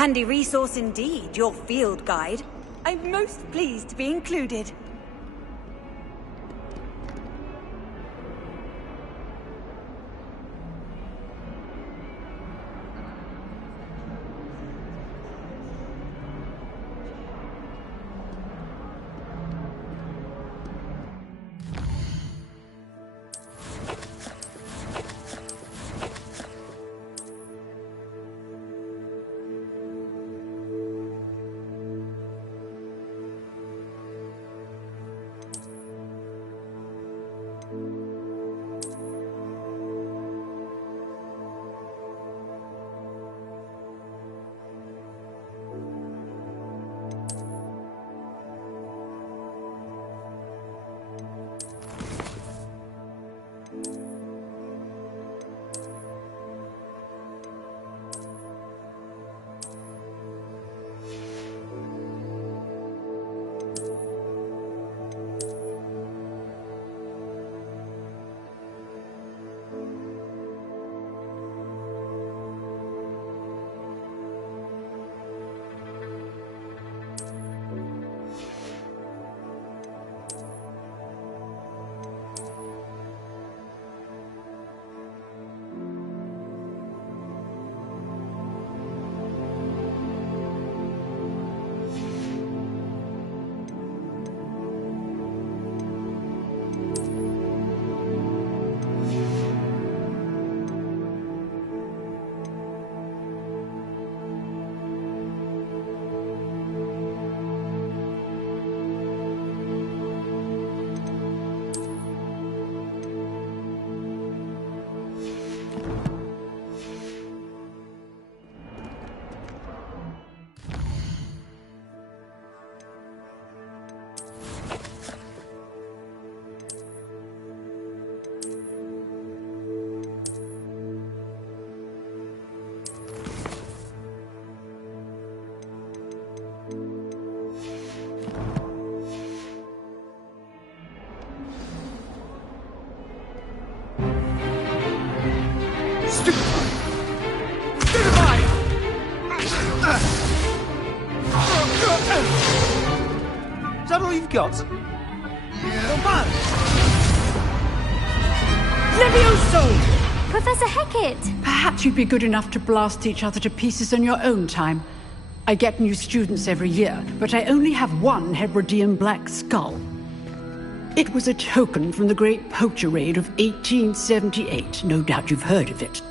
Handy resource indeed, your field guide. I'm most pleased to be included. Is that all you've got? Yeah. Levioso! Professor Hecat! Perhaps you'd be good enough to blast each other to pieces in your own time. I get new students every year, but I only have one Hebridean black skull. It was a token from the Great Poacher Raid of 1878. No doubt you've heard of it.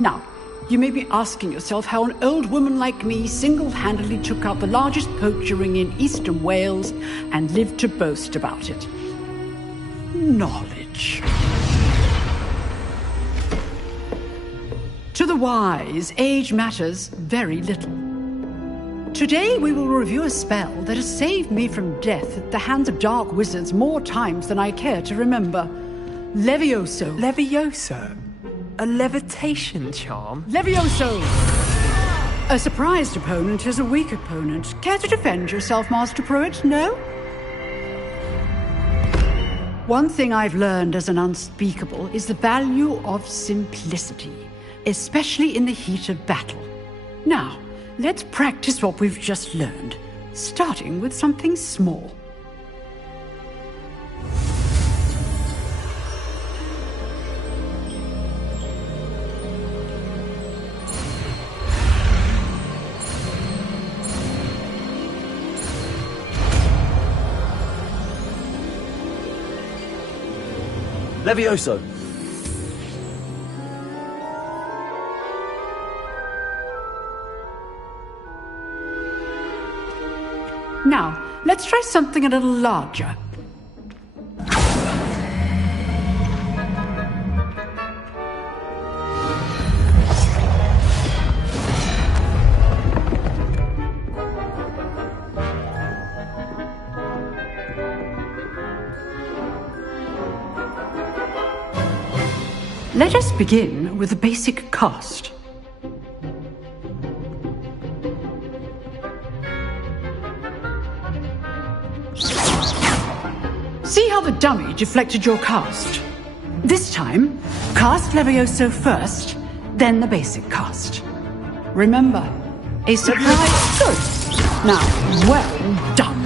Now, you may be asking yourself how an old woman like me single-handedly took out the largest poacher ring in eastern Wales and lived to boast about it. Knowledge. To the wise, age matters very little. Today we will review a spell that has saved me from death at the hands of dark wizards more times than I care to remember. Levioso. Levioso? A levitation charm? Levioso! A surprised opponent is a weak opponent. Care to defend yourself, Master Pruitt? No? One thing I've learned as an unspeakable is the value of simplicity, especially in the heat of battle. Now, let's practice what we've just learned, starting with something small. Levioso! Now, let's try something a little larger. Let us begin with the basic cast. See how the dummy deflected your cast? This time, cast Levioso first, then the basic cast. Remember, A surprise? Good. Now, well done.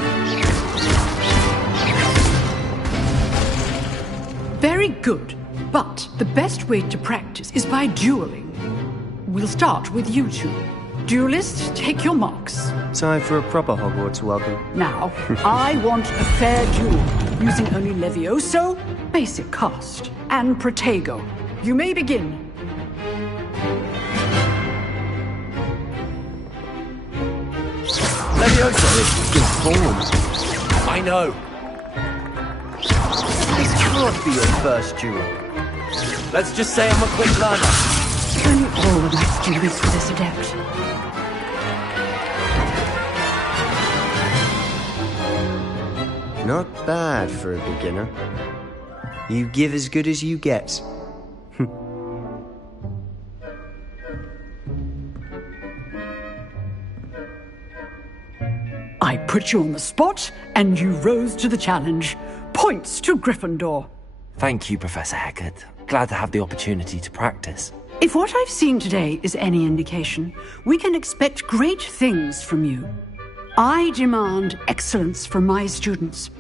Very good. But the best way to practice is by dueling. We'll start with you two. Duelists, take your marks. Time for a proper Hogwarts welcome. Now, I want a fair duel, using only Levioso, basic cast, and Protego. You may begin. Levioso is good form. I know. This can't be your first duel. Let's just say I'm a quick learner. Only all would like to do this for this adept. Not bad for a beginner. You give as good as you get. I put you on the spot, and you rose to the challenge. Points to Gryffindor. Thank you, Professor Hecat. Glad to have the opportunity to practice. If what I've seen today is any indication, we can expect great things from you. I demand excellence from my students.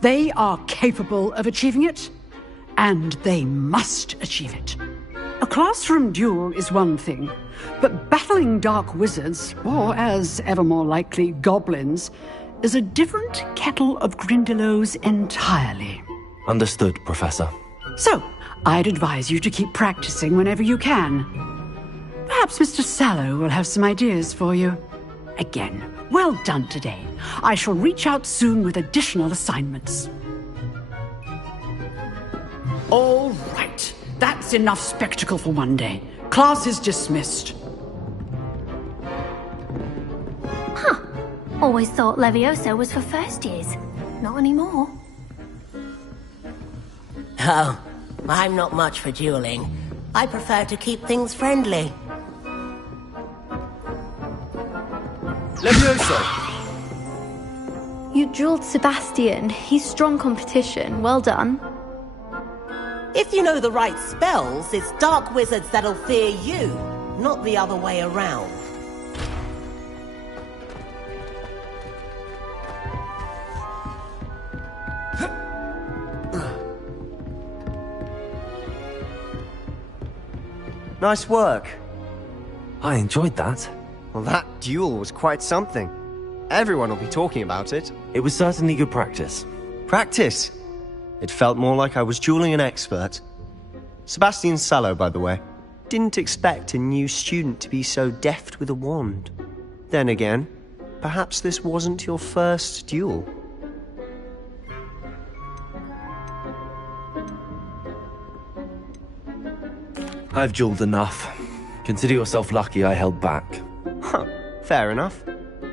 They are capable of achieving it, and they must achieve it. A classroom duel is one thing, but battling dark wizards, or as ever more likely, goblins, is a different kettle of Grindylows entirely. Understood, Professor. So, I'd advise you to keep practicing whenever you can. Perhaps Mr. Sallow will have some ideas for you. Again, well done today. I shall reach out soon with additional assignments. All right. That's enough spectacle for one day. Class is dismissed. Always thought Levioso was for first years. Not anymore. Oh, I'm not much for dueling. I prefer to keep things friendly. Levioso! You dueled Sebastian. He's strong competition. Well done. If you know the right spells, it's dark wizards that'll fear you, not the other way around. Nice work. I enjoyed that. Well, that duel was quite something. Everyone will be talking about it. It was certainly good practice. Practice? It felt more like I was dueling an expert. Sebastian Sallow, by the way. Didn't expect a new student to be so deft with a wand. Then again, perhaps this wasn't your first duel. I've dueled enough. Consider yourself lucky I held back. Huh, fair enough.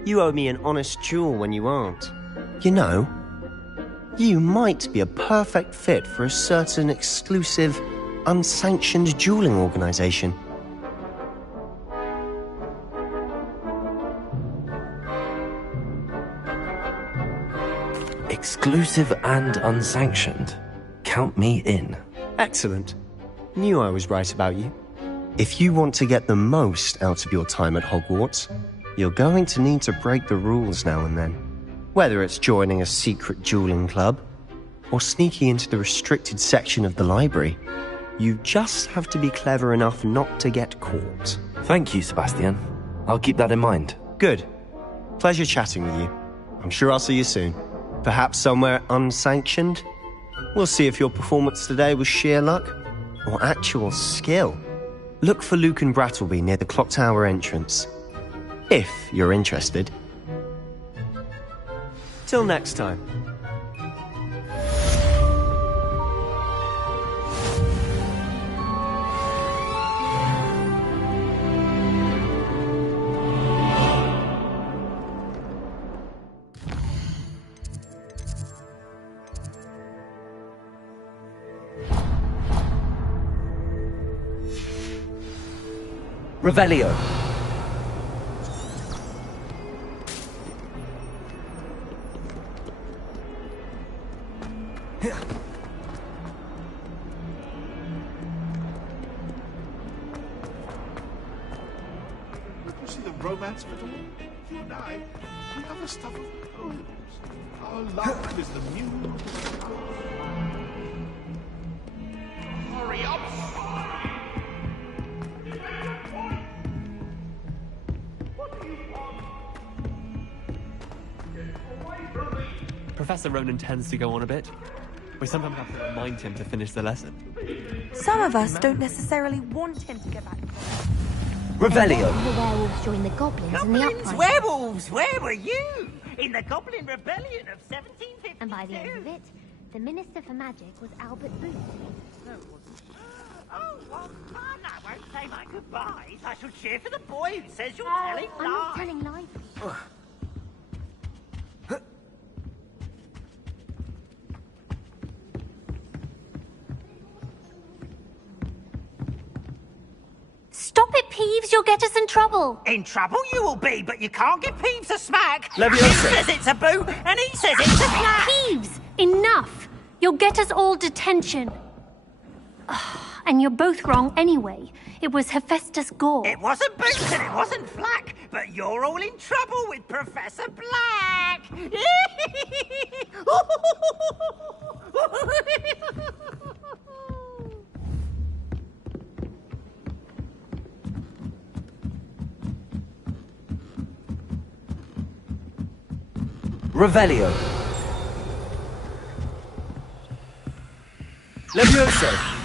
You owe me an honest duel when you aren't. You know, you might be a perfect fit for a certain exclusive, unsanctioned dueling organization. Exclusive and unsanctioned. Count me in. Excellent. Knew I was right about you. If you want to get the most out of your time at Hogwarts, you're going to need to break the rules now and then. Whether it's joining a secret dueling club, or sneaking into the restricted section of the library, you just have to be clever enough not to get caught. Thank you, Sebastian. I'll keep that in mind. Good. Pleasure chatting with you. I'm sure I'll see you soon. Perhaps somewhere unsanctioned? We'll see if your performance today was sheer luck or actual skill. Look for Luke and Brattleby near the Clock Tower entrance. If you're interested. Till next time. Revelio. romance of it all. You and I, we have the stuff of poems. Our love is the muse. Hurry up! What do you want? Get away from me! Professor Ronan tends to go on a bit. We sometimes have to remind him to finish the lesson. Some of us don't necessarily want him to go back. Revelio. The werewolves joined the goblins in the Goblins, uprising. werewolves, where were you? In the Goblin Rebellion of 1752. And by the end of it, the Minister for Magic was Albert Booth. Oh, what fun! I won't say my goodbyes. I shall cheer for the boy who says you're telling I'm not lies. telling lies. Stop it, Peeves! You'll get us in trouble! In trouble you will be, but you can't give Peeves a smack. Leviosa. He says it's a boo, and he says it's a snap. Peeves! Enough! You'll get us all detention. And you're both wrong anyway. It was Hephaestus Gore. It wasn't Boots and it wasn't Flack, but you're all in trouble with Professor Black. Revelio. Levioso.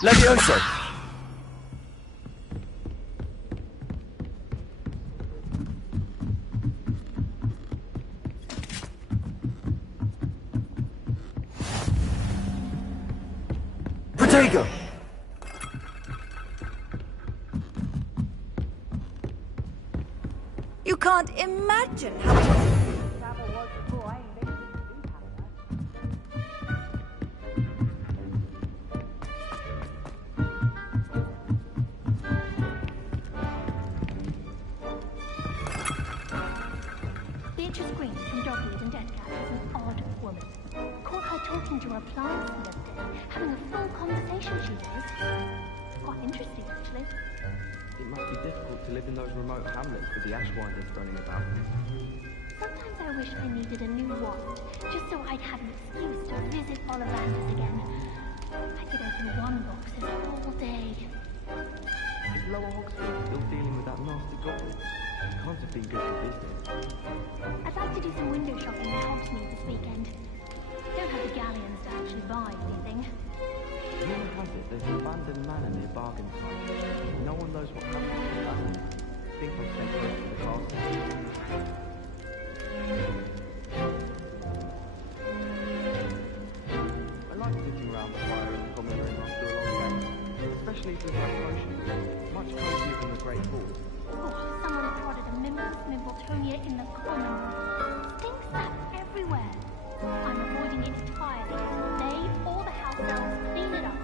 Levioso. Protego. You can't imagine how travel was before I invented Beatrice Green from Dogwood and Deathcap is an odd woman. Caught her talking to her plants the other day, having a full conversation, she knows. Quite interesting, actually. It must be difficult to live in those remote hamlets with the Ashwinders running about. Sometimes I wish I needed a new wand, just so I'd have an excuse to visit Ollivanders again. I could open one boxes all day. Is Lower Hogsfield still dealing with that nasty goblin? Can't have been good for business. I'd like to do some window shopping in Hogsmeade this weekend. Don't have the galleons to actually buy anything. Rumor has it there's an abandoned manor near Bargainstone. No one knows what happened to the family. I think I'll stay close to the castle. I like sitting around the fire in the common room after a long day, especially if there's no potions. Much cozier than the Great Hall. Oh, someone prodded a Mimbletonia in the common room. Stinks that everywhere. I'm avoiding it entirely. They or the house elves clean it up.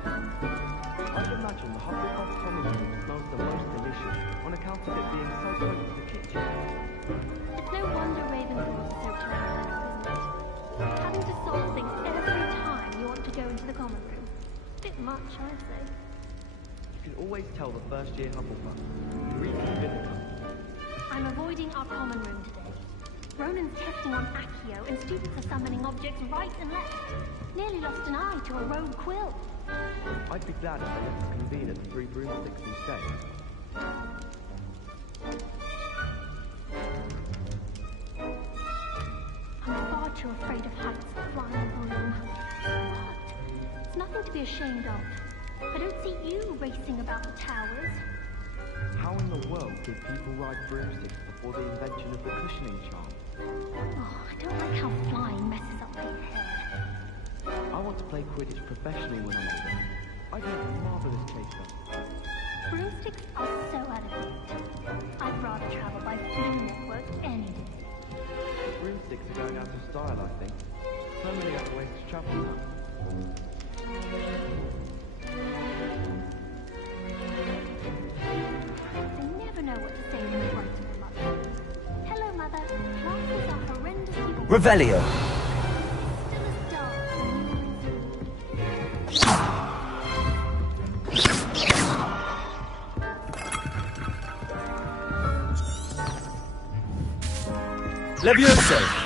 I'd imagine the Hufflepuff common room smells the most delicious on account of it being so close to the kitchen. It's no wonder Ravenclaws are so tyrannical, isn't it? Having to solve things every time you want to go into the common room. Bit much, I'd say. You can always tell the first-year Hufflepuff. Read the vinegar. I'm avoiding our common room today. Ronan's testing on Accio, and students are summoning objects right and left. Nearly lost an eye to a rogue quill. I'd be glad if they let us convene at the Three Broomsticks instead. I'm far too afraid of heights, flying broom. What? It's nothing to be ashamed of. I don't see you racing about the towers. How in the world did people ride broomsticks before the invention of the cushioning charm? Oh, I don't like how flying messes up my hair. I want to play Quidditch professionally when I'm older. I'd make a marvellous chaser. Broomsticks are so out of date. I'd rather travel by Flea Network any day. Broomsticks are going out of style, I think. So many other ways to travel now. I never know what to say when I write to my mother. Hello, Mother. Classes are horrendously boring. Revelio. Still as dark when you were in Levioso.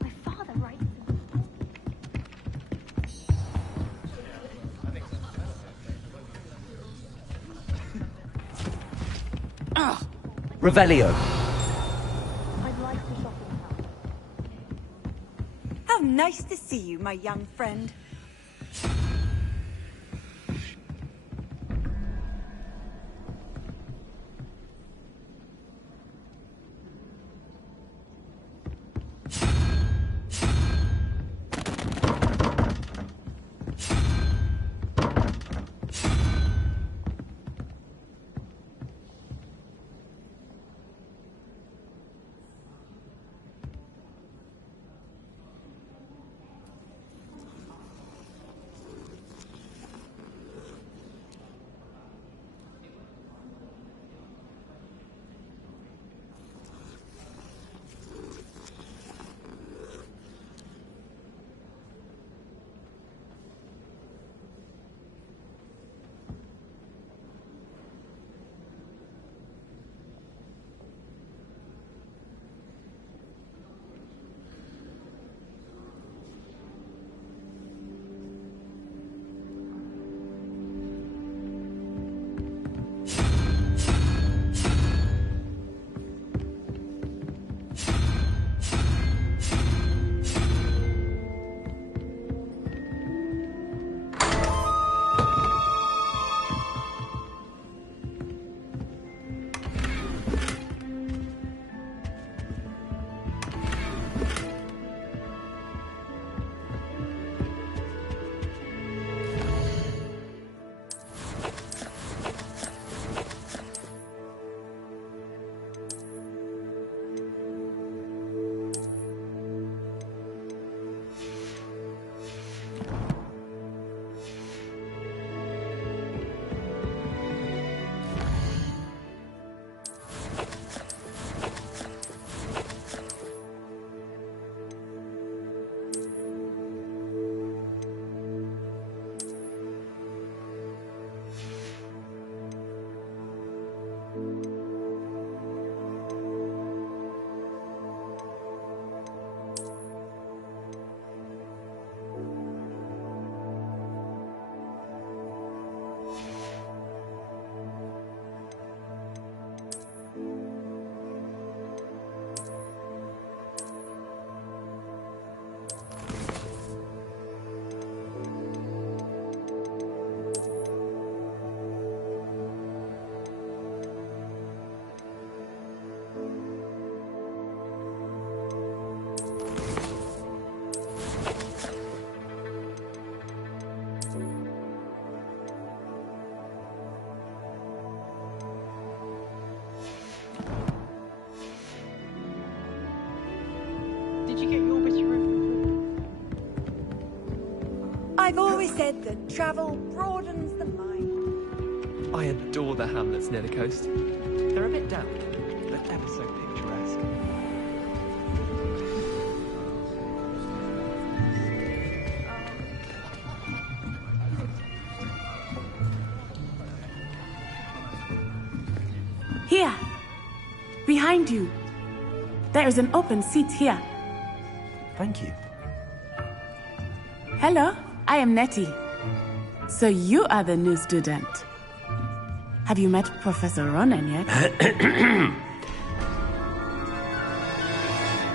my father writes them. Revelio. I'd like to shop in town. How nice to see you, my young friend. did you get your bit of room? I've always said that travel broadens the mind. I adore the hamlets near the coast. They're a bit damp, but ever so picturesque. Here, behind you. There is an open seat here. Thank you. Hello, I am Nettie. So you are the new student. Have you met Professor Ronan yet?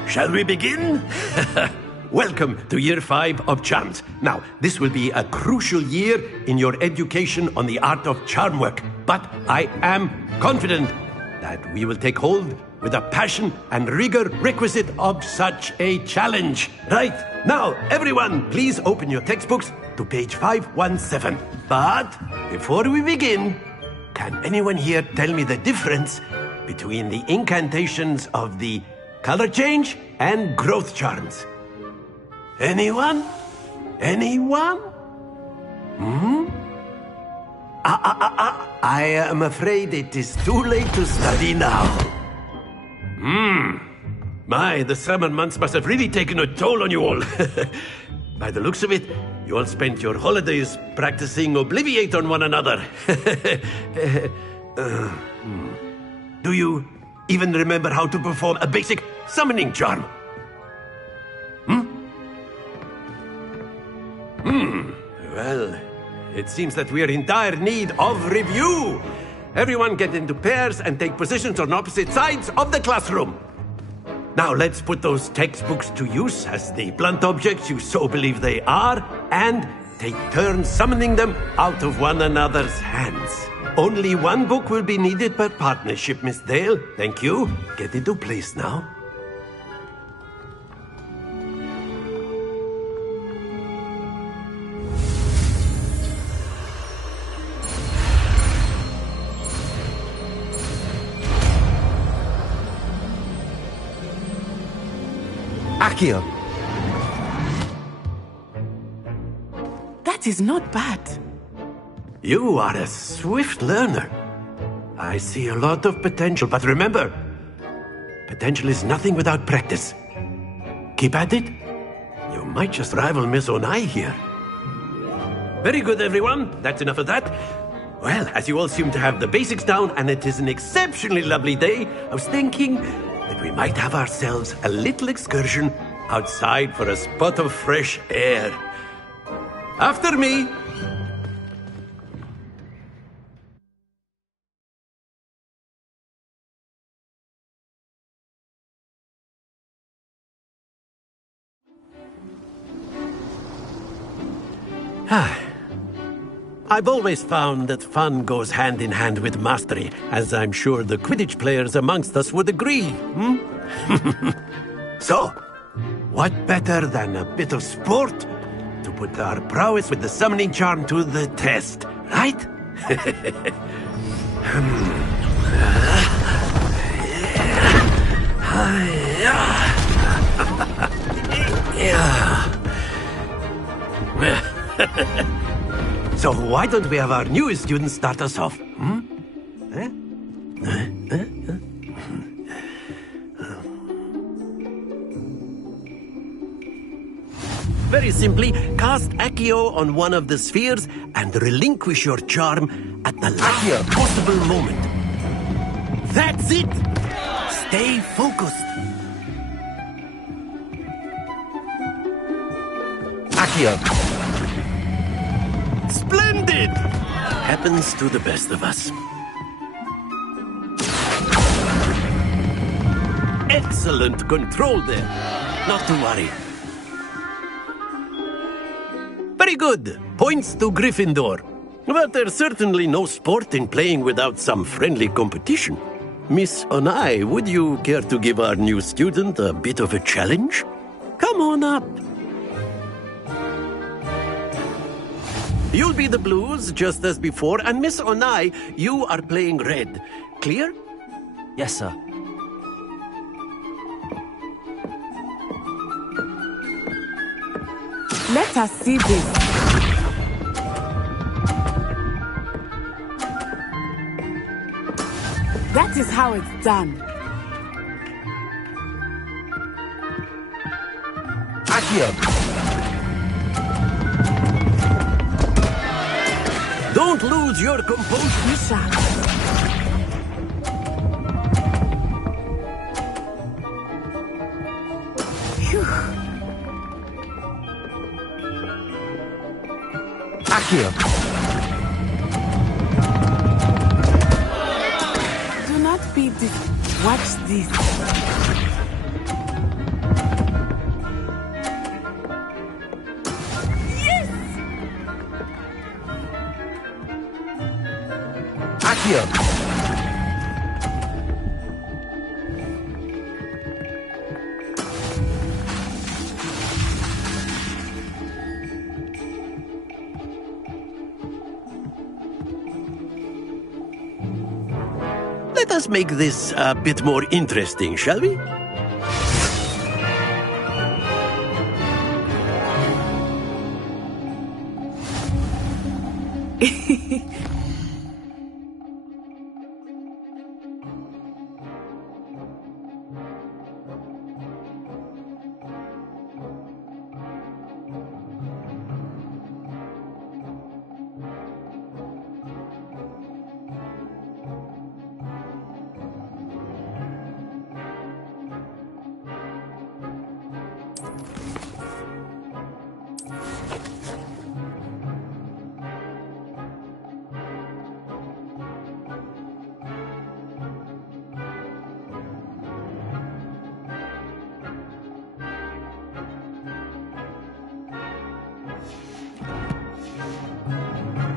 Shall we begin? Welcome to Year 5 of Charms. Now, this will be a crucial year in your education on the art of charm work, but I am confident that we will take hold with the passion and rigor requisite of such a challenge. Right, now, everyone, please open your textbooks to page 517. But before we begin, can anyone here tell me the difference between the incantations of the color change and growth charms? Anyone? Anyone? I am afraid it is too late to study now. My, the summer months must have really taken a toll on you all. By the looks of it, you all spent your holidays practicing Obliviate on one another. Do you even remember how to perform a basic summoning charm? Well, it seems that we are in dire need of review. Everyone get into pairs and take positions on opposite sides of the classroom. Now let's put those textbooks to use as the blunt objects you so believe they are, and take turns summoning them out of one another's hands. Only one book will be needed per partnership, Miss Dale. Thank you. Get into place now. Accio. That is not bad. You are a swift learner. I see a lot of potential, but remember, potential is nothing without practice. Keep at it. You might just rival Miss Onai here. Very good, everyone. That's enough of that. Well, as you all seem to have the basics down, and it is an exceptionally lovely day, I was thinking that we might have ourselves a little excursion outside for a spot of fresh air. After me. I've always found that fun goes hand in hand with mastery, as I'm sure the Quidditch players amongst us would agree. So, what better than a bit of sport to put our prowess with the summoning charm to the test, right? So why don't we have our newest student start us off? Very simply, cast Accio on one of the spheres and relinquish your charm at the last possible moment. That's it! Stay focused. Accio. Splendid! Happens to the best of us. Excellent control there. Not to worry. Very good. Points to Gryffindor. But there's certainly no sport in playing without some friendly competition. Miss Onai, would you care to give our new student a bit of a challenge? Come on up. You'll be the blues, just as before, and Miss Onai, you are playing red. Clear? Yes, sir. Let us see this. That is how it's done. Accio! Don't lose your composure. You shall. Accio! Do not be this. Watch this. Accio! Let us make this a bit more interesting, shall we?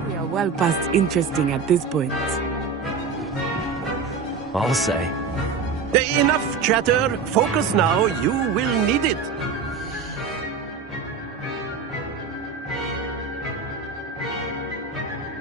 We are well past interesting at this point. I'll say. Enough chatter. Focus now. You will need it.